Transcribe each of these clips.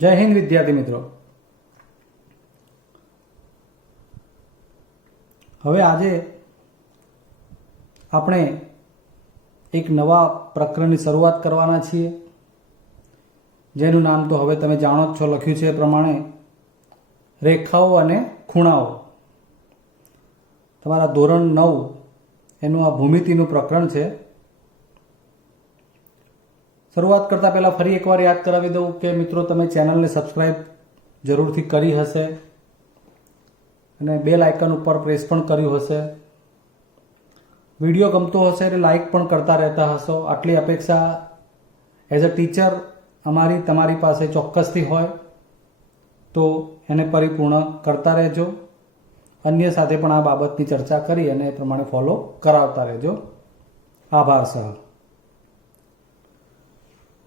जय हिंद विद्यार्थी मित्रों। હવે આજે આપણે એક નવા પ્રકરણની શરૂઆત કરવાના છીએ, જેનું નામ તો હવે તમે જાણો જ છો, લખ્યું છે એ પ્રમાણે રેખાઓ અને ખૂણાઓ. તમારા ધોરણ 9 એનું આ ભૂમિતિનું પ્રકરણ છે. શરૂઆત કરતાં પહેલાં ફરી એકવાર યાદ કરાવી દઉં કે મિત્રો, તમે ચેનલને સબસ્ક્રાઈબ જરૂરથી કરી હશે અને બેલ આઇકન ઉપર પ્રેસ પણ કર્યું હશે. વિડીયો ગમતો હશે એટલે લાઇક પણ કરતા રહેતા હશો. આટલી અપેક્ષા એઝ અ ટીચર અમારી તમારી પાસે ચોક્કસથી હોય, તો એને પરિપૂર્ણ કરતા રહેજો. અન્ય સાથે પણ આ બાબતની ચર્ચા કરી અને એ પ્રમાણે ફોલો કરાવતા રહેજો. આભાર સહ.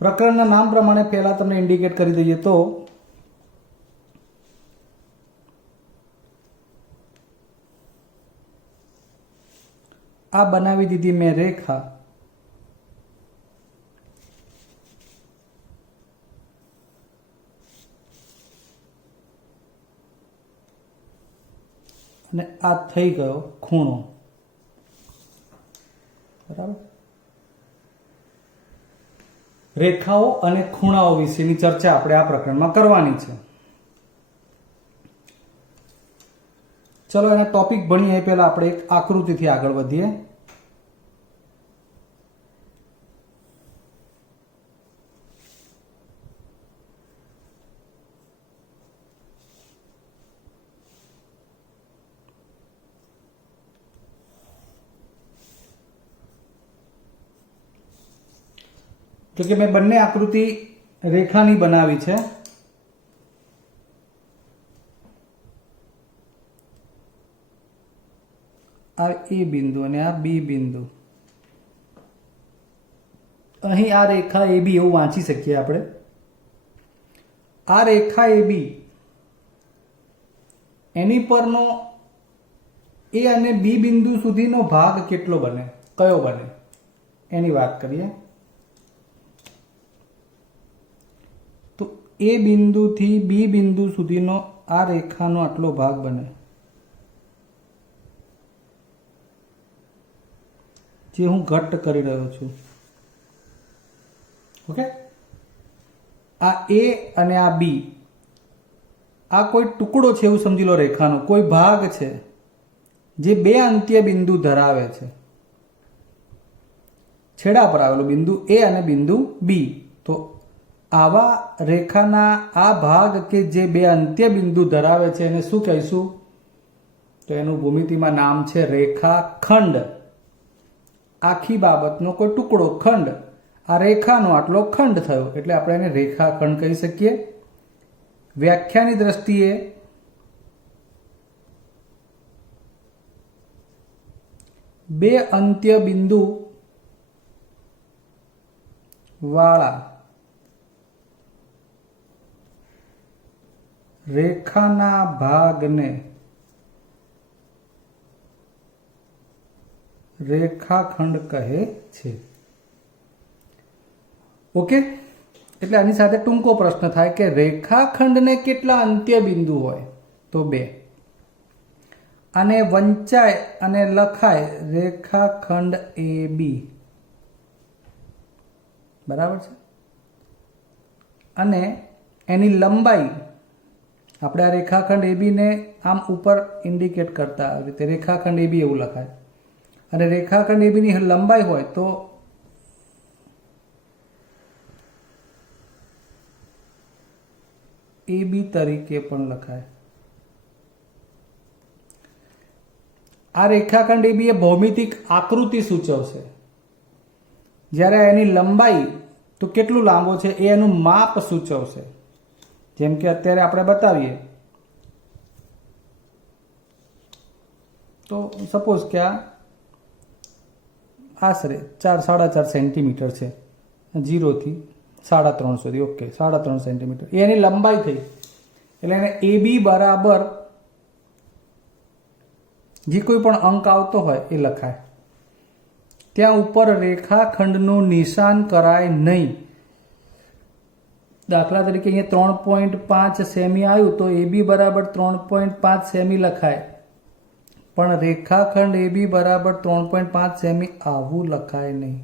પ્રકરણના નામ પ્રમાણે પહેલાં તમને ઇન્ડિકેટ કરી દઈએ તો આ બનાવી દીધી મેં રેખા, અને આ થઈ ગયો ખૂણો. બરાબર. રેખાઓ અને ખૂણાઓ વિશેની ચર્ચા આપણે આ પ્રકરણમાં કરવાની છે. ચલો એના ટોપિક ભણીએ એ પહેલા આપણે એક આકૃતિથી આગળ વધીએ. તો કે મેં બંને આકૃતિ રેખાની બનાવી છે. આ એ બિંદુ અને આ બી બિંદુ. અહીં આ રેખા એ બી એવું વાંચી શકીએ આપણે. આ રેખા એ બી એની પરનો એ અને બી બિંદુ સુધીનો ભાગ કેટલો બને, કયો બને, એની વાત કરીએ. તો એ બિંદુથી બી બિંદુ સુધીનો આ રેખાનો આટલો ભાગ બને, જે હું ઘટ્ટ કરી રહ્યો છું. ઓકે. આ એ અને આ બી, આ કોઈ ટુકડો છે એવું સમજી લો, રેખાનો કોઈ ભાગ છે જે બે અંત્ય બિંદુ ધરાવે છે. છેડા પર આવેલું બિંદુ એ અને બિંદુ બી. તો આવા રેખાના આ ભાગ કે જે બે અંત્ય બિંદુ ધરાવે છે એને શું કહીશું? તો એનું ભૂમિતિમાં નામ છે રેખાખંડ. આખી બાબતનો કોઈ ટુકડો, ખંડ. આ રેખાનો આટલો ખંડ થયો એટલે આપણે એને રેખાખંડ કહી શકીએ. વ્યાખ્યાની દ્રષ્ટિએ બે અંત્ય બિંદુ વાળા રેખાના ભાગને રેખાખંડ કહે છે. ઓકે. એટલે આની સાથે ટૂંકો પ્રશ્ન થાય કે રેખાખંડને કેટલા અંત્ય બિંદુ હોય? તો બે. આને વંચાય અને લખાય રેખાખંડ એ બી. બરાબર છે. અને એની લંબાઈ આપણે આ રેખાખંડ એ બી ને આમ ઉપર ઇન્ડિકેટ કરતા આવી રીતે રેખાખંડ એ બી એવું લખાય. અને રેખાખંડ એ બીની લંબાઈ હોય તો એ બી તરીકે પણ લખાય. આ રેખાખંડ એ બી એ ભૌમિતિક આકૃતિ સૂચવશે. જ્યારે એની લંબાઈ તો કેટલું લાંબો છે એ એનું માપ સૂચવશે. જેમ કે અત્યારે આપણે બતાવીએ તો સપોઝ કે આ આશરે 4-4.5 સેન્ટીમીટર છે, 0 થી 3.5 સુધી. ઓકે, 3.5 સેન્ટીમીટર એની લંબાઈ થઈ. એટલે એને એ બી બરાબર જે કોઈ પણ અંક આવતો હોય એ લખાય. ત્યાં ઉપર રેખાખંડનું નિશાન કરાય નહીં. દાખલા તરીકે અહીંયા 3.5 સેમી આવ્યું તો AB બરાબર 3.5 સેમી લખાય, પણ રેખાખંડ AB બરાબર 3.5 સેમી આવું લખાય નહીં.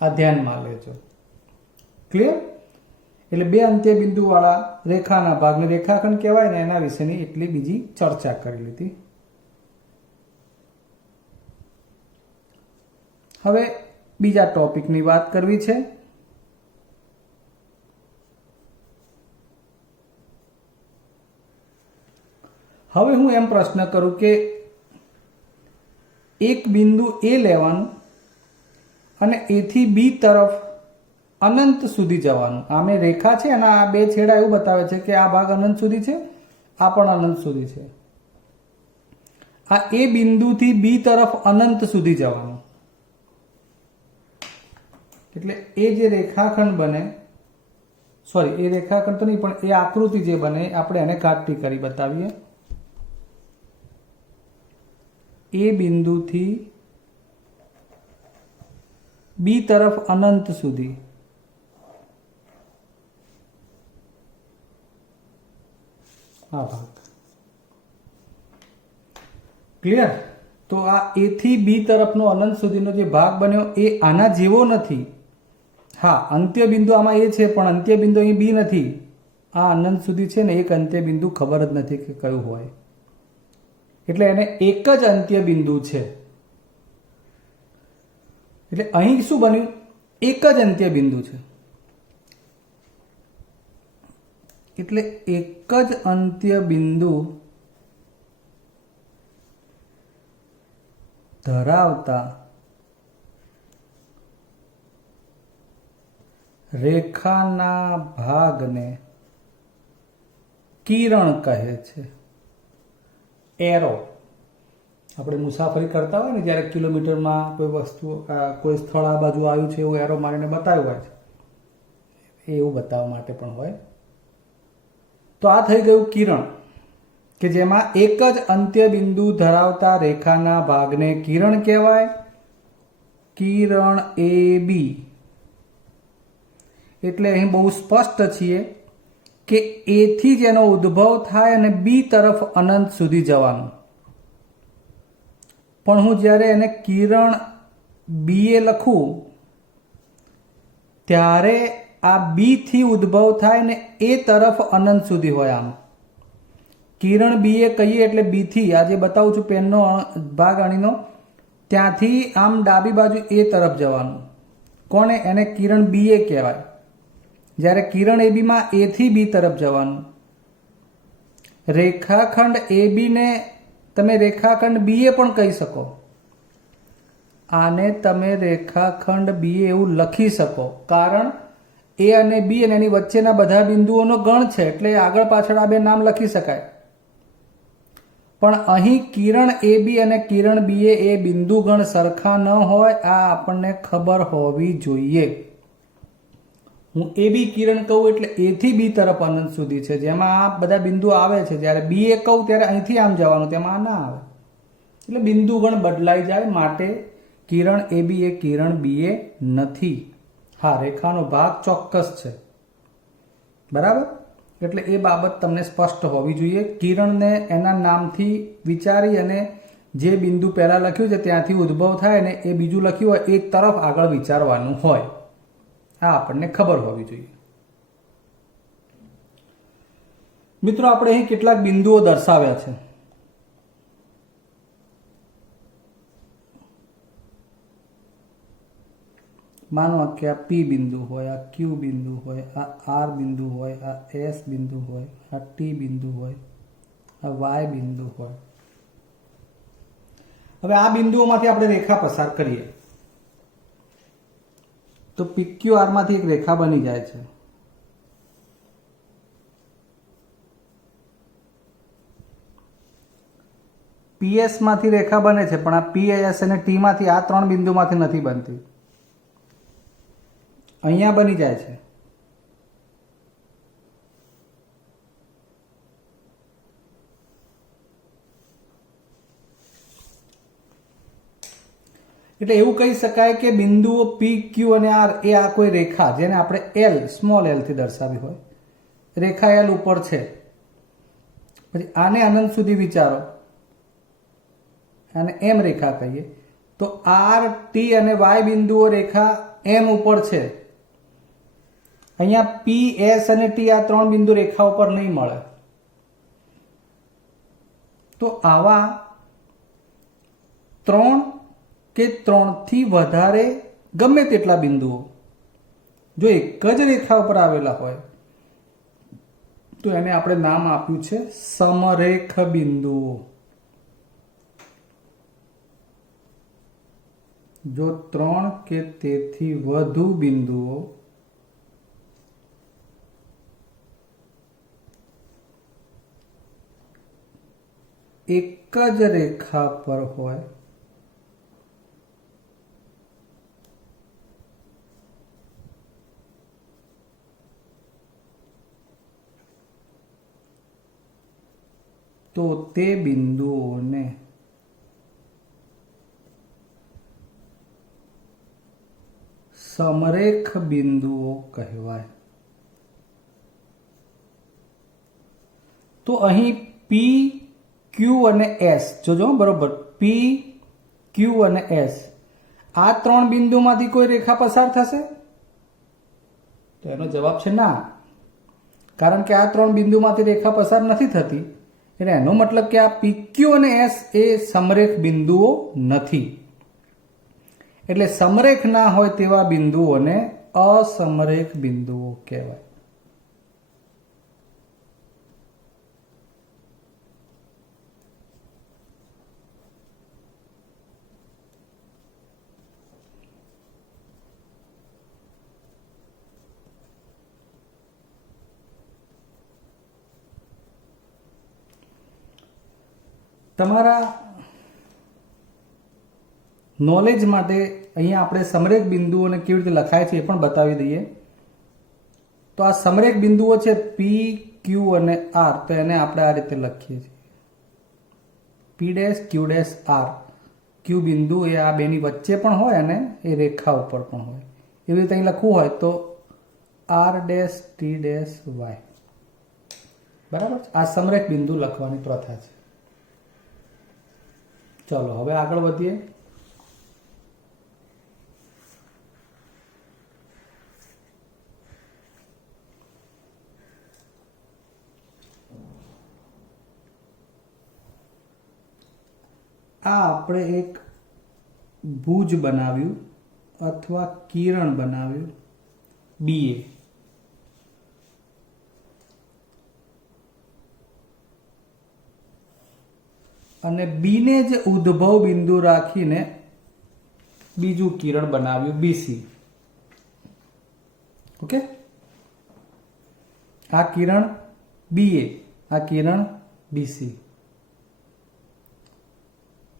આ ધ્યાનમાં લેજો. ક્લિયર? એટલે બે અંત્ય બિંદુ વાળા રેખાના ભાગને રેખાખંડ કહેવાય ને, એના વિશેની એટલી બીજી ચર્ચા કરી લીધી. હવે બીજા ટોપિકની વાત કરવી છે. હવે હું એમ પ્રશ્ન કરું કે એક બિંદુ A લેવાનું અને A થી B તરફ અનંત સુધી જવાનું. આમે રેખા છે અને આ બે છેડા એવું બતાવે છે કે આ ભાગ અનંત સુધી છે, આ પણ અનંત સુધી છે. આ A બિંદુથી B તરફ અનંત સુધી જવાનું. એટલે એ જે રેખાખંડ બને, સોરી એ રેખાખંડ તો નહીં પણ એ આકૃતિ જે બને આપણે એને કાટતી કરી બતાવીએ. એ બિંદુથી B તરફ અનંત સુધી આ ભાગ. ક્લિયર? તો આ A થી B તરફનો અનંત સુધીનો જે ભાગ બન્યો એ આના જેવો નથી. હા, અંત્ય બિંદુ આમાં એ છે પણ અંત્ય બિંદુ અહીં B નથી. આ અનંત સુધી છે ને એક અંત્ય બિંદુ ખબર જ નથી કે કયું હોય, એટલે એને એક જ અંત્ય બિંદુ છે. એટલે અહીં શું બન્યું? એક જ અંત્ય બિંદુ છે. એટલે એક જ અંત્ય બિંદુ ધરાવતા રેખાના ભાગને કિરણ કહે છે. એરો. આપણે મુસાફરી કરતા હોય ને જ્યારે કિલોમીટરમાં કોઈ વસ્તુ કોઈ સ્થળ આ બાજુ આવ્યું છે એવું એરો મારીને બતાવ્યું હોય છે, એવું બતાવવા માટે પણ હોય. તો આ થઈ ગયું કિરણ, કે જેમાં એક જ અંત્ય બિંદુ ધરાવતા રેખાના ભાગને કિરણ કહેવાય. કિરણ AB. એટલે અહીં બહુ સ્પષ્ટ છીએ કે A થી જેનો ઉદ્ભવ થાય અને B તરફ અનંત સુધી જવાનું. પણ હું જ્યારે એને કિરણ BA લખું ત્યારે આ B થી ઉદ્ભવ થાય ને A તરફ અનંત સુધી હોય. આમ કિરણ BA કહીએ એટલે B થી, આ જે બતાવું છું પેનનો ભાગ અણીનો, ત્યાંથી આમ ડાબી બાજુ A તરફ જવાનું. કોને? એને કિરણ BA કહેવાય. જ્યારે કિરણ AB માં A થી B તરફ જવાનું. રેખાખંડ AB ને તમે રેખાખંડ BA પણ કહી શકો. આને તમે રેખાખંડ BA એવું લખી શકો, કારણ A અને B અને એની વચ્ચેના બધા બિંદુઓનો ગણ છે, એટલે આગળ પાછળ આ બે નામ લખી શકાય. પણ અહીં કિરણ AB અને કિરણ BA એ બિંદુ ગણ સરખા ન હોય, આ આપણને ખબર હોવી જોઈએ. હું AB કિરણ કહું એટલે A થી B તરફ અનંત સુધી છે, જેમાં આ બધા બિંદુ આવે છે. જ્યારે BA કહું ત્યારે અહીંથી આમ જવાનું, તેમાં આ ના આવે. એટલે બિંદુ ગણ બદલાઈ જાય. માટે કિરણ AB એ કિરણ BA નથી. હા, રેખાનો ભાગ ચોક્કસ છે. બરાબર? એટલે એ બાબત તમને સ્પષ્ટ હોવી જોઈએ. કિરણને એના નામથી વિચારી અને જે બિંદુ પહેલા લખ્યું છે ત્યાંથી ઉદ્ભવ થાય ને એ બીજું લખ્યું હોય એ તરફ આગળ વિચારવાનું હોય. આ આપણને ખબર હોવી જોઈએ. મિત્રો, આપણે અહીં કેટલાક બિંદુઓ દર્શાવ્યા છે. માનો કે આ P બિંદુ હોય, આ Q બિંદુ હોય, આ R બિંદુ હોય, આ S બિંદુ હોય, આ T બિંદુ હોય, આ Y બિંદુ હોય. હવે આ બિંદુઓમાંથી આપણે રેખા પસાર કરીએ તો PQR માંથી એક રેખા બની જાય છે. PS માંથી રેખા બને છે, પણ આ PS અને T માંથી, આ ત્રણ બિંદુમાંથી નથી બનતી. અહીંયા બની જાય છે. એટલે એવું કહી શકાય કે બિંદુઓ પી ક્યુ અને આર એ આ કોઈ રેખા જેને આપણે એલ સ્મોલ એલ થી દર્શાવી હોય, રેખા એલ ઉપર છે. પછી આને અનંત સુધી વિચારો, અને એમ રેખા કહીએ તો આર ટી અને વાય બિંદુઓ રેખા એમ ઉપર છે. અહીંયા પી એસ અને ટી આ ત્રણ બિંદુ રેખા ઉપર નહીં મળે. તો આવા ત્રણ કે ત્રણથી વધારે ગમે તેટલા બિંદુઓ જો એક જ રેખા ઉપર આવેલા હોય તો એને આપણે નામ આપ્યું છે સમરેખ બિંદુઓ. જો ત્રણ કે તેથી વધુ બિંદુઓ એક જ રેખા પર હોય તો તે બિંદુઓને સમરેખ બિંદુઓ કહેવાય. તો અહીં પી ક્યુ અને એસ જોજો બરોબર, પી ક્યુ અને એસ આ ત્રણ બિંદુમાંથી કોઈ રેખા પસાર થશે? તો એનો જવાબ છે ના, કારણ કે આ ત્રણ બિંદુમાંથી રેખા પસાર નથી થતી. એટલે એનો મતલબ કે આ પી ક્યુ અને એસ એ સમરેખ બિંદુઓ નથી. એટલે સમરેખ ના હોય તેવા બિંદુઓને અસમરેખ બિંદુઓ કહેવાય. તમારા નોલેજ માટે અહીંયા આપણે સમરેખ બિંદુઓને કેવી રીતે લખાય છે એ પણ બતાવી દઈએ. તો આ સમરેખ બિંદુઓ છે પી ક્યુ અને આર, તો એને આપણે આ રીતે લખીએ છીએ P dash Q dash R. Q બિંદુ એ આ બેની વચ્ચે પણ હોય અને એ રેખા ઉપર પણ હોય. એવી રીતે અહીં લખવું હોય તો R dash T dash Y. બરાબર, આ સમરેખ બિંદુ લખવાની પ્રથા છે. ચલો હવે આગળ વધીએ. આ આપણે એક ભુજ બનાવ્યું અથવા કિરણ બનાવ્યું બીએ. અને બીને જ ઉદ્ભવ બિંદુ રાખીને બીજું કિરણ બનાવ્યું બીસી. ઓકે, આ કિરણ બીએ, આ કિરણ બીસી.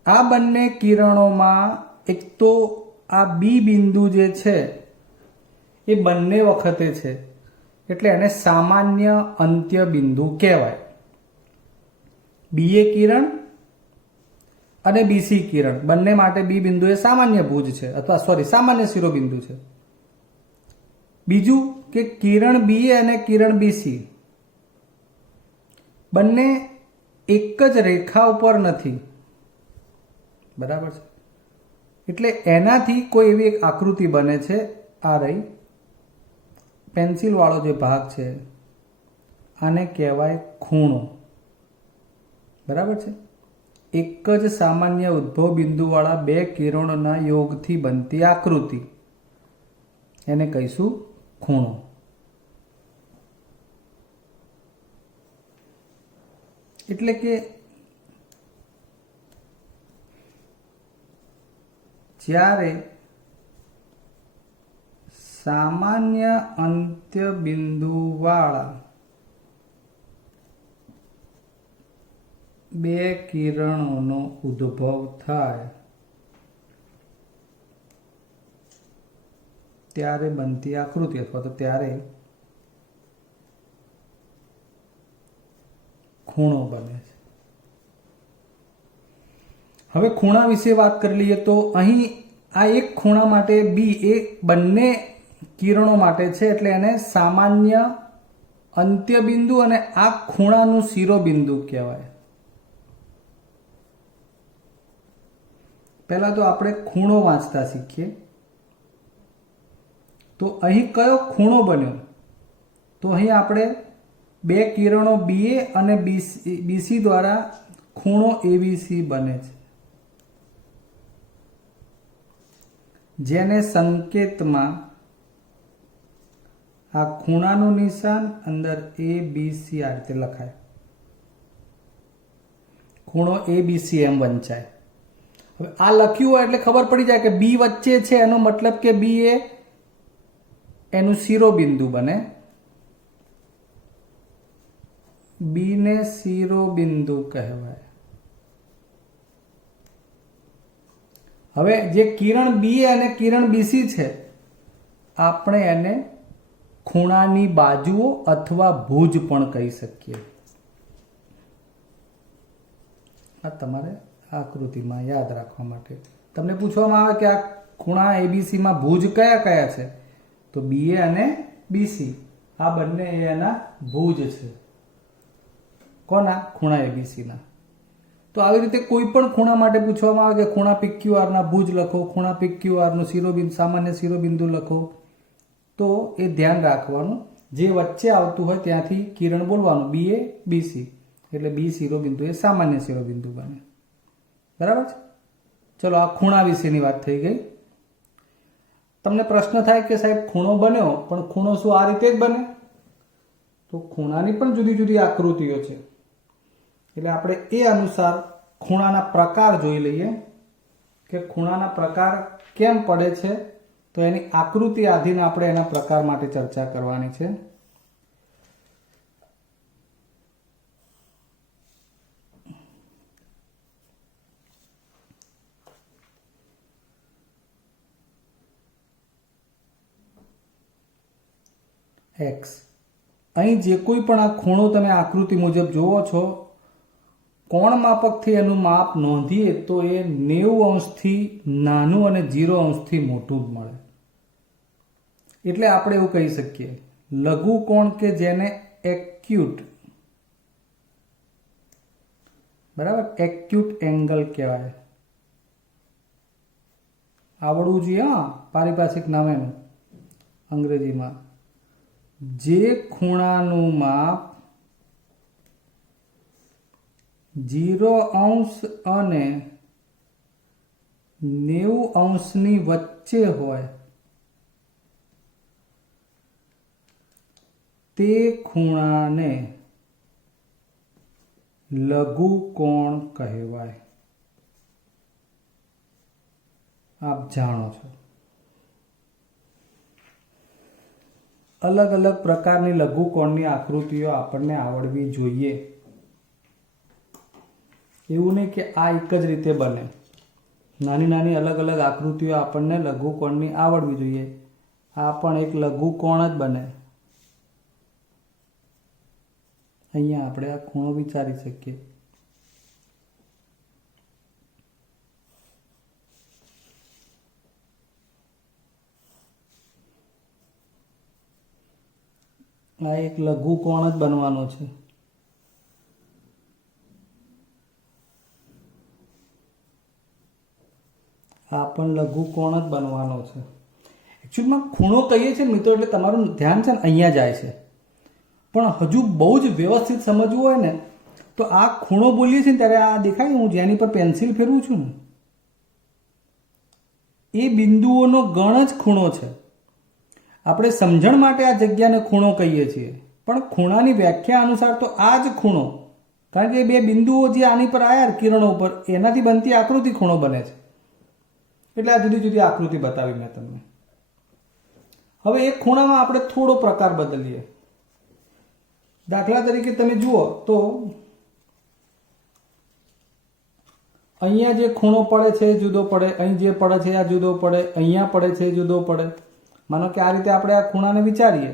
આ બંને કિરણોમાં એક તો આ બી બિંદુ જે છે એ બંને વખતે છે, એટલે એને સામાન્ય અંત્ય બિંદુ કહેવાય. બીએ કિરણ અને બીસી કિરણ બંને માટે બી બિંદુ એ સામાન્ય ભુજ છે, અથવા સામાન્ય શિરોબિંદુ છે. બીજું કે કિરણ બીએ અને કિરણ બીસી બંને એક જ રેખા ઉપર નથી. બરાબર છે, એટલે એનાથી કોઈ એવી એક આકૃતિ બને છે. આ રહી પેન્સિલ વાળો જે ભાગ છે આને કહેવાય ખૂણો. બરાબર છે, એક જ સામાન્ય ઉદ્ભવ બિંદુવાળા બે કિરણોના યોગથી બનતી આકૃતિ એને કહીશું ખૂણો. એટલે કે જ્યારે સામાન્ય અંત્ય બિંદુવાળા બે કિરણોનો ઉદ્ભવ થાય ત્યારે બનતી આકૃતિ અથવા તો ત્યારે ખૂણો બને છે. હવે ખૂણા વિશે વાત કરી લઈએ તો અહીં આ એક ખૂણા માટે બી એ બંને કિરણો માટે છે, એટલે એને સામાન્ય અંત્યબિંદુ અને આ ખૂણાનું શિરોબિંદુ કહેવાય. પહેલા તો આપણે ખૂણો વાંચતા શીખીએ. તો અહીં કયો ખૂણો બન્યો? તો અહીં આપણે બે કિરણો બીએ અને બીસી દ્વારા ખૂણો એબીસી બને છે, જેને સંકેતમાં આ ખૂણાનું નિશાન અંદર એ બી સી આ રીતે લખાય. ખૂણો એ બી સી એમ વંચાય. હવે આ લખ્યું હોય એટલે ખબર પડી જાય કે બી વચ્ચે છે, એનો મતલબ કે બી એ એનું શિરોબિંદુ બને. બી ને શિરોબિંદુ કહેવાય. હવે જે કિરણ બી અને કિરણ બીસી છે, આપણે એને ખૂણાની બાજુઓ અથવા ભુજ પણ કહી શકીએ. આ તમારે આકૃતિમાં યાદ રાખવા માટે તમને પૂછવામાં આવે કે આ ખૂણા એબીસીમાં ભુજ કયા કયા છે, તો બીએ અને બીસી આ બંને એના ભુજ છે. કોના? ખૂણા એબીસીના. તો આવી રીતે કોઈ પણ ખૂણા માટે પૂછવામાં આવે કે ખૂણા પીક્યુઆરના ભુજ લખો, ખૂણા પીક્યુઆરનું શિરોબિંદુ સામાન્ય શિરોબિંદુ લખો, તો એ ધ્યાન રાખવાનું. જે વચ્ચે આવતું હોય ત્યાંથી કિરણ બોલવાનું બી એ બીસી, એટલે બી શિરોબિંદુ એ સામાન્ય શિરોબિંદુ બને. બરાબર છે? ચલો, આ ખૂણા વિશેની વાત થઈ ગઈ. તમને પ્રશ્ન થાય કે સાહેબ ખૂણો બન્યો, પણ ખૂણો શું આ રીતે જ બને? તો ખૂણાની પણ જુદી જુદી આકૃતિઓ છે, એટલે આપણે એ અનુસાર ખૂણાના પ્રકાર જોઈ લઈએ કે ખૂણાના પ્રકાર કેમ પડે છે. તો એની આકૃતિ આધીન આપણે એના પ્રકાર માટે ચર્ચા કરવાની છે. એક્સ. અહીં જે કોઈ પણ આ ખૂણો તમે આકૃતિ મુજબ જુઓ છો, કોણ માપકથી એનું માપ નોંધીએ તો એ 90 અંશથી નાનું અને 0 અંશથી મોટું જ મળે. એટલે આપણે એવું કહી શકીએ લઘુ કોણ કે જેને એક્યુટ, બરાબર, એક્યુટ એંગલ કહેવાય. આવડવું જોઈએ. હા, પારિભાષિક નામ એનું અંગ્રેજીમાં. જે ખૂણાનું માપ 0 અંશ અને 90 અંશની વચ્ચે હોય તે ખૂણાને લઘુ કોણ કહેવાય. આપ જાણો છો. અલગ અલગ પ્રકારની લઘુ કોણની આકૃતિઓ આપણને આવડવી જોઈએ. એવું નહીં કે આ એક જ રીતે બને. નાની નાની અલગ અલગ આકૃતિઓ આપણને લઘુ કોણની આવડવી જોઈએ. આ પણ એક લઘુ કોણ જ બને. અહીંયા આપણે આ ખૂણો વિચારી શકીએ. આ એક લઘુ કોણ જ બનવાનો છે. આ પણ લઘુ કોણ જ બનવાનો છે. એકચ્યુઅલમાં ખૂણો કહીએ છીએ મિત્રો, એટલે તમારું ધ્યાન છે ને અહીંયા જાય છે. પણ હજુ બહુ જ વ્યવસ્થિત સમજવું હોય ને તો આ ખૂણો બોલીએ છીએ ને ત્યારે આ દેખાય, હું જેની પર પેન્સિલ ફેરવું છું ને એ બિંદુઓનો ગણ જ ખૂણો છે. આપણે સમજણ માટે આ જગ્યાને ખૂણો કહીએ છીએ, પણ ખૂણાની વ્યાખ્યા અનુસાર તો આ જ ખૂણો, કારણ કે બે બિંદુઓ જે આની પર આવ્યા કિરણો ઉપર, એનાથી બનતી આકૃતિ ખૂણો બને છે. એટલે આ જુદી જુદી આકૃતિ બતાવી મેં તમને. હવે એક ખૂણામાં આપણે થોડો પ્રકાર બદલીએ. દાખલા તરીકે તમે જુઓ તો અહીંયા જે ખૂણો પડે છે એ જુદો પડે, અહીં જે પડે છે આ જુદો પડે, અહીંયા પડે છે એ જુદો પડે. માનો કે આ રીતે આપણે આ ખૂણાને વિચારીએ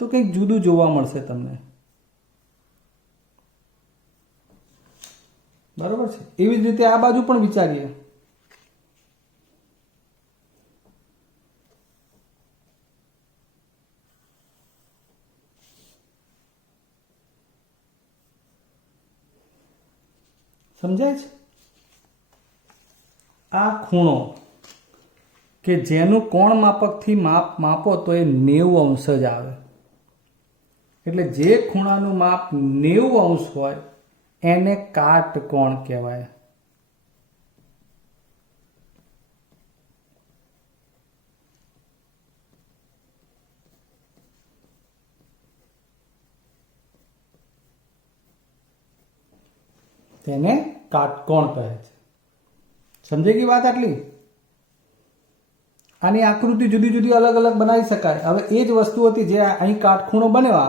તો કંઈક જુદું જોવા મળશે તમને. બરોબર છે. એવી જ રીતે આ બાજુ પણ વિચારીએ. સમજાય છે? આ ખૂણો કે જેનું કોણ માપકથી માપો તો એ 90 અંશ જ આવે. એટલે જે ખૂણાનું માપ 90 અંશ હોય એને કાટકોણ કહેવાય. તેને કાટકોણ કહે છે. સમજાઈ ગઈ વાત આટલી? આની આકૃતિ જુદી જુદી અલગ અલગ બનાવી શકાય. હવે એ જ વસ્તુ હતી જે અહીં કાટખૂણો બન્યો,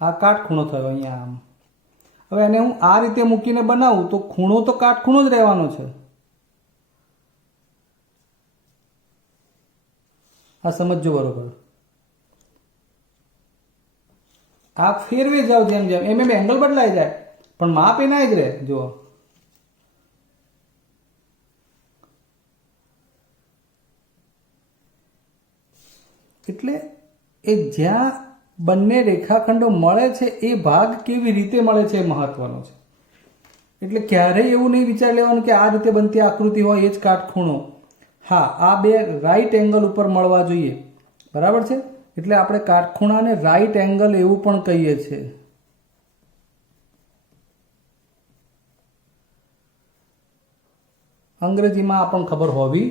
આ કાટખૂણો થયો અહીંયા આમ. હવે એને હું આ રીતે મૂકીને બનાવું તો ખૂણો તો કાટખૂણો જ રહેવાનો છે. આ સમજજો બરોબર. આ ફેરવે જાવ જેમ જેમ એમ એંગલ બદલાઈ જાય પણ માપ એના જ રહે. જુઓ, એટલે એ જ્યાં બંને રેખાખંડો મળે છે એ ભાગ કેવી રીતે મળે છે એ મહત્વનો છે. એટલે ક્યારેય એવું નહીં વિચાર લેવાનું કે આ રીતે બનતી આકૃતિ હોય એ જ કાટખૂણો. હા, આ બે રાઈટ એંગલ ઉપર મળવા જોઈએ. બરાબર છે? એટલે આપણે કાટખૂણાને રાઈટ એંગલ એવું પણ કહીએ છીએ. અંગ્રેજીમાં આ પણ ખબર હોવી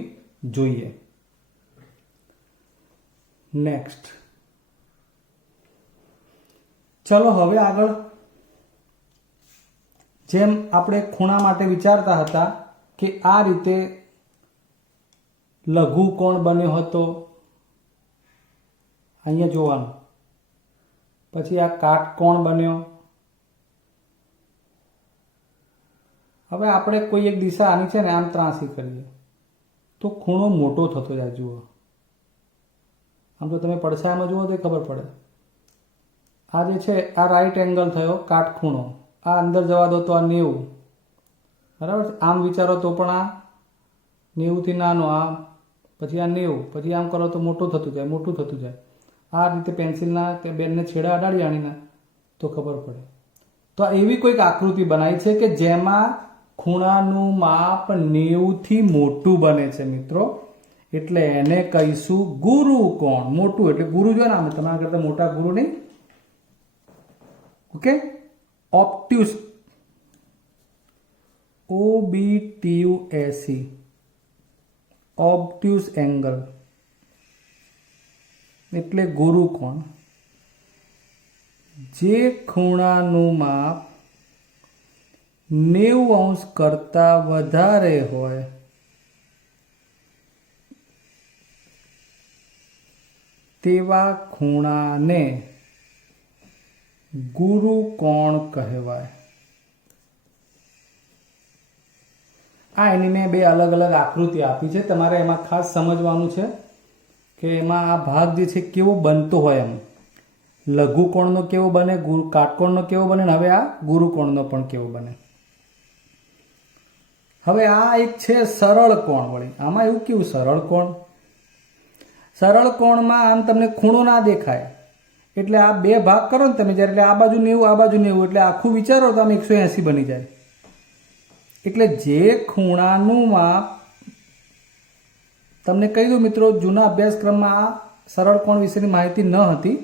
જોઈએ. નેક્સ્ટ, ચલો હવે આગળ. જેમ આપણે ખૂણા માટે વિચારતા હતા કે આ રીતે લઘુકોણ બન્યો હતો, અહીંયા જોવાનું. પછી આ કાટકોણ બન્યો. હવે આપણે કોઈ એક દિશા આની છે ને આમ ત્રાસી કરીએ તો ખૂણો મોટો થતો જાય. જુઓ, આમ તો તમે પડછાયામાં જુઓ તો ખબર પડે. આ જે છે આ રાઈટ એંગલ થયો કાટખૂણો. આ અંદર જવા દો તો આ 90. બરાબર. આમ વિચારો તો પણ આ 90 થી નાનો, આ પછી આ 90, પછી આમ કરો તો મોટું થતું જાય, મોટું થતું જાય. આ રીતે પેન્સિલના કે બેનને છેડા અડાડી આણીને તો ખબર પડે. તો એવી કોઈક આકૃતિ બનાવી છે કે જેમાં ખૂણાનું માપ 90 થી મોટું બને છે મિત્રો. એટલે એને કહીશું ગુરુ કોણ. મોટું એટલે ગુરુ જો ને, તમારા કરતા મોટા ગુરુ નહીં. Okay, obtuse, OBTUS, obtuse angle એટલે ગુરુ કોણ. જે ખૂણાનું માપ 90 અંશ કરતા વધારે હોય તેવા ખૂણાને ગુરુ કોણ કહેવાય. આ એની મેં બે અલગ અલગ આકૃતિ આપી છે. તમારે એમાં ખાસ સમજવાનું છે કે એમાં આ ભાગ જે છે કેવો બનતો હોય. એમ લઘુકોણનો કેવો બને, કાટકોણનો કેવો બને, ને હવે આ ગુરુકોણનો પણ કેવો બને. હવે આ એક છે સરળ કોણ. વળી આમાં એવું કેવું સરળ કોણ? સરળ કોણમાં આમ તમને ખૂણો ના દેખાય એટલે આ બે ભાગ કરો ને તમે જ્યારે, એટલે આ બાજુ 90, આ બાજુ 90, એટલે આખું વિચારો તો આમ 180 બની જાય. એટલે જે ખૂણાનું માપ તમને કહી દઉં મિત્રો, જૂના અભ્યાસક્રમમાં આ સરળ કોણ વિશેની માહિતી ન હતી.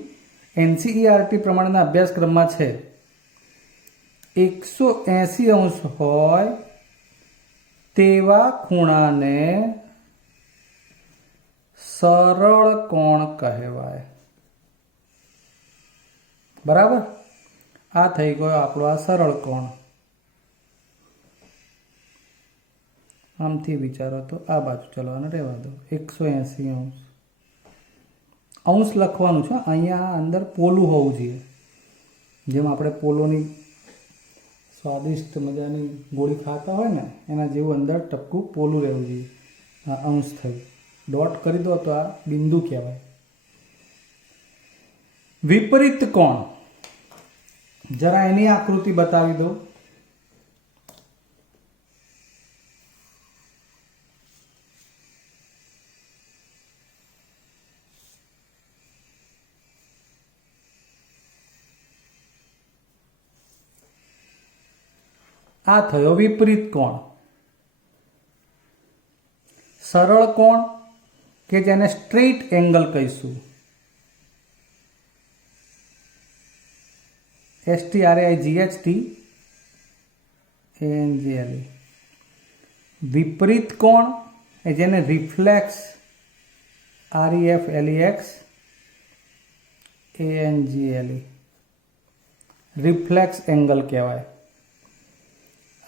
NCERT પ્રમાણેના અભ્યાસક્રમમાં છે 180 અંશ હોય તેવા ખૂણાને સરળ કોણ કહેવાય. બરાબર. આ થઈ ગયો આપણો આ સરળ કોણ. આમથી વિચારો તો આ બાજુ ચલાવવાનું રહેવા દો. 180 અંશ. અંશ લખવાનું છે અહીંયા, અંદર પોલું હોવું જોઈએ. જેમ આપણે પોલોની સ્વાદિષ્ટ મજાની ગોળી ખાતા હોય ને એના જેવું અંદર ટપકું પોલું રહેવું જોઈએ. આ અંશ થયું. ડોટ કરી દો તો આ બિંદુ કહેવાય. વિપરીત કોણ, જરા એની આકૃતિ બતાવી દો. આ થયો વિપરીત કોણ. સરળ કોણ કે જેને સ્ટ્રેટ એંગલ કહીશું, STRAIGHT ANGLE. વિપરીત કોણ એ જેને reflex REFLEX ANGLE reflex angle કહેવાય.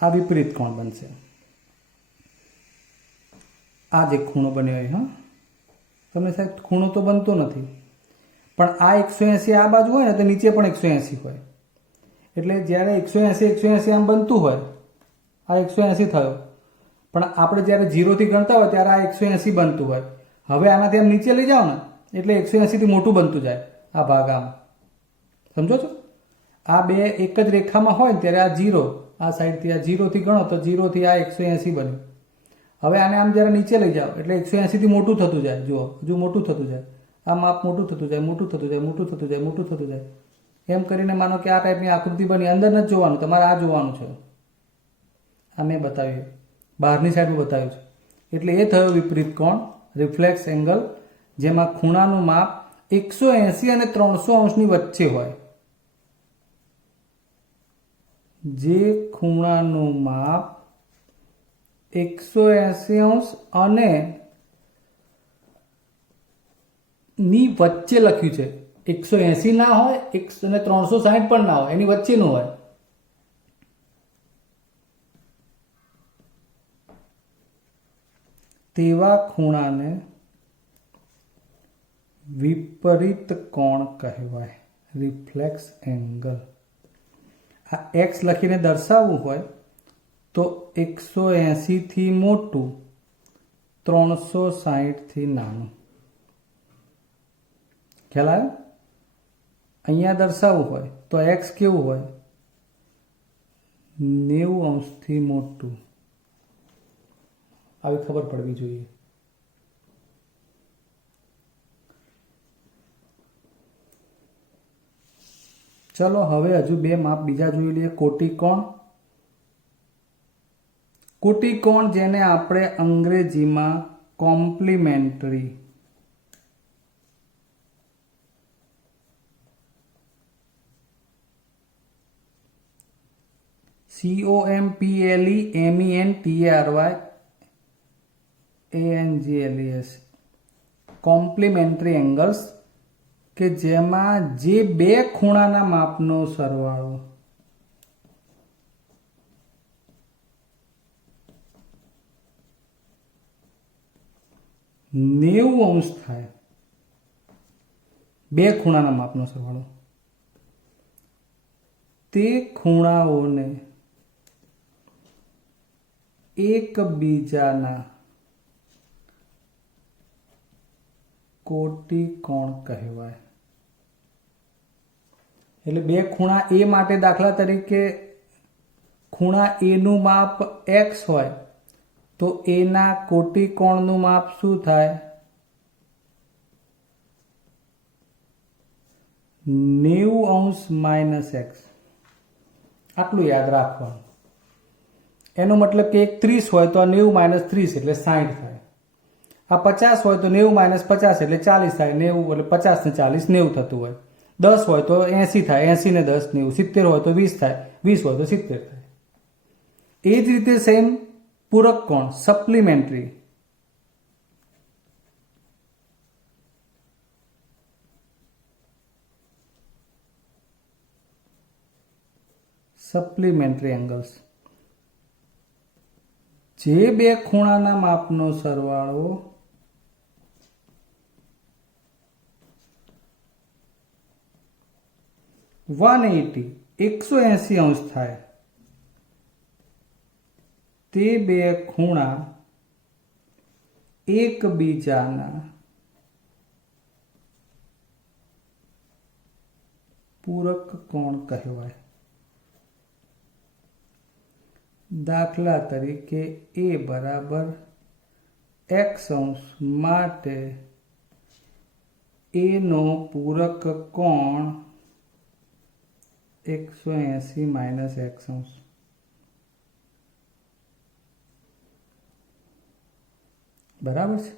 આ વિપરીત કોણ બનશે. આ જે ખૂણો બન્યો હોય, હા તમને સાહેબ ખૂણો તો બનતો નથી, પણ આ 180 આ બાજુ હોય ને તો નીચે પણ 180 હોય. એટલે જ્યારે 180 આમ બનતું હોય, આ 180 થયો, પણ આપણે જ્યારે 0 થી ગણતા હોય ત્યારે આ 180 બનતું હોય. હવે આનાથી આમ નીચે લઈ જાઓ ને એટલે 180 થી મોટું બનતું જાય આ ભાગ. આમ સમજો છો? આ બે એક જ રેખામાં હોય ને ત્યારે આ 0, આ સાઈડથી આ 0 થી ગણો તો 0 થી આ 180 બન્યું. હવે આને આમ જ્યારે નીચે લઈ જાઓ એટલે 180 થી મોટું થતું જાય. જુઓ, હજુ મોટું થતું જાય. આ માપ મોટું થતું જાય, મોટું થતું જાય, મોટું થતું જાય, મોટું થતું જાય. એમ કરીને માનો કે આ ટાઈપની આકૃતિ બની. અંદર નથી જોવાનું, તમારે આ જોવાનું છે. આ મેં બતાવ્યું, બહારની સાઈડમાં બતાવ્યું છે. એટલે એ થયો વિપરીત કોણ, રિફ્લેક્સ એંગલ, જેમાં ખૂણાનું માપ 180 અને 300 અંશની વચ્ચે હોય. જે ખૂણાનું માપ 180 અંશ અને ની વચ્ચે લખ્યું છે. 180 ના હોય અને 360 પણ ના હોય, એની વચ્ચેનું હોય. તેવા ખૂણાને વિપરીત કોણ કહેવાય, રિફ્લેક્સ એંગલ. આ x લખીને દર્શાવવું હોય તો 180 થી મોટું, 360 થી નાનું. ખ્યાલ આવ્યો? અહીંયા દર્શાવવું હોય તો x કેવું હોય, 90 અંશથી મોટું. આવી ખબર પડવી જોઈએ. ચલો હવે હજુ બે માપ બીજા જોઈ લઈએ. કોટિકોણ. કોટિકોણ જેને આપણે અંગ્રેજીમાં કોમ્પ્લિમેન્ટરી COMPLEMENTARY કોમ્પ્લિમેન્ટરી એંગલ્સ, કે જેમાં જે બે ખૂણાના માપનો સરવાળો નેવું અંશ થાય. બે ખૂણાના માપનો સરવાળો, તે ખૂણાઓને એકબીજાના કોટિકોણ કહેવાય. એટલે બે ખૂણા એ માટે, દાખલા તરીકે ખૂણા એ નું માપ x હોય તો એના કોટિકોણનું માપ શું થાય, 90 અંશ માઇનસ x. આટલું યાદ રાખવાનું. એનો મતલબ કે એક 30 હોય તો આ 90 માઇનસ 30 એટલે 60 થાય. આ 50 હોય તો 90 માઇનસ 50 એટલે 40 થાય. 90 એટલે 50 ને 40 90 થતું હોય. 10 હોય તો 80 થાય. 80 ને 10 90. 70 હોય તો 20 થાય. 20 હોય તો 70 થાય. એ જ રીતે સેમ પૂરક કોણ, સપ્લિમેન્ટરી. સપ્લિમેન્ટરી એંગલ્સ, જે બે ખૂણાના માપનો સરવાળો 180 અંશ થાય, તે બે ખૂણા એકબીજાના પૂરક કોણ કહેવાય. દાખલા તરીકે a બરાબર x અંશ માટે a નો પૂરક કોણ 180 માઇનસ x અંશ. બરાબર છે?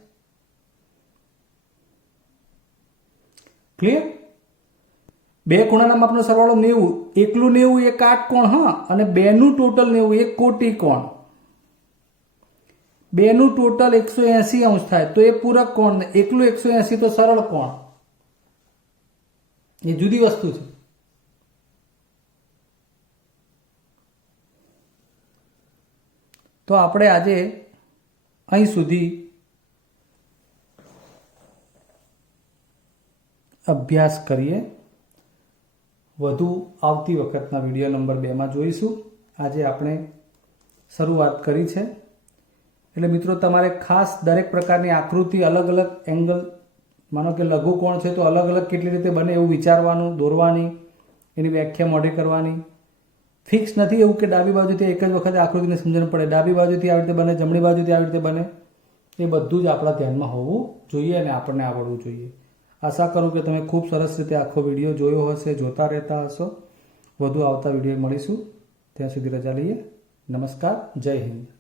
ક્લિયર? બે ખૂણાના માપનો સરવાળો 90, એકલું 90 એ કાટકોણ, હા, અને બેનું ટોટલ 90 એ કોટિકોણ. બેનું ટોટલ 180 અંશ થાય તો એ પૂરક કોણ, ને એકલું 180 તો સરળ કોણ. એ જુદી વસ્તુ છે. તો આપણે આજે અહીં સુધી અભ્યાસ કરીએ. વધુ આવતી વખતના વિડીયો નંબર 2માં જોઈશું. આજે આપણે શરૂઆત કરી છે. એટલે મિત્રો તમારે ખાસ દરેક પ્રકારની આકૃતિ અલગ અલગ એંગલ, માનો કે લઘુકોણ છે તો અલગ અલગ કેટલી રીતે બને એવું વિચારવાનું, દોરવાની, એની વ્યાખ્યા મોઢે કરવાની. ફિક્સ નથી એવું કે ડાબી બાજુથી એક જ વખતે આકૃતિને સમજણ પડે, ડાબી બાજુથી આવી રીતે બને, જમણી બાજુથી આવી રીતે બને. એ બધું જ આપણા ધ્યાનમાં હોવું જોઈએ અને આપણને આવડવું જોઈએ. આશા કરું કે તમે ખૂબ સરસ રીતે આખો વિડીયો જોયો હશે, જોતા રહેતા હશો. વધુ આવતા વિડીયો મળીશું. ત્યાં સુધી રજા લઈએ. નમસ્કાર. જય હિન્દ.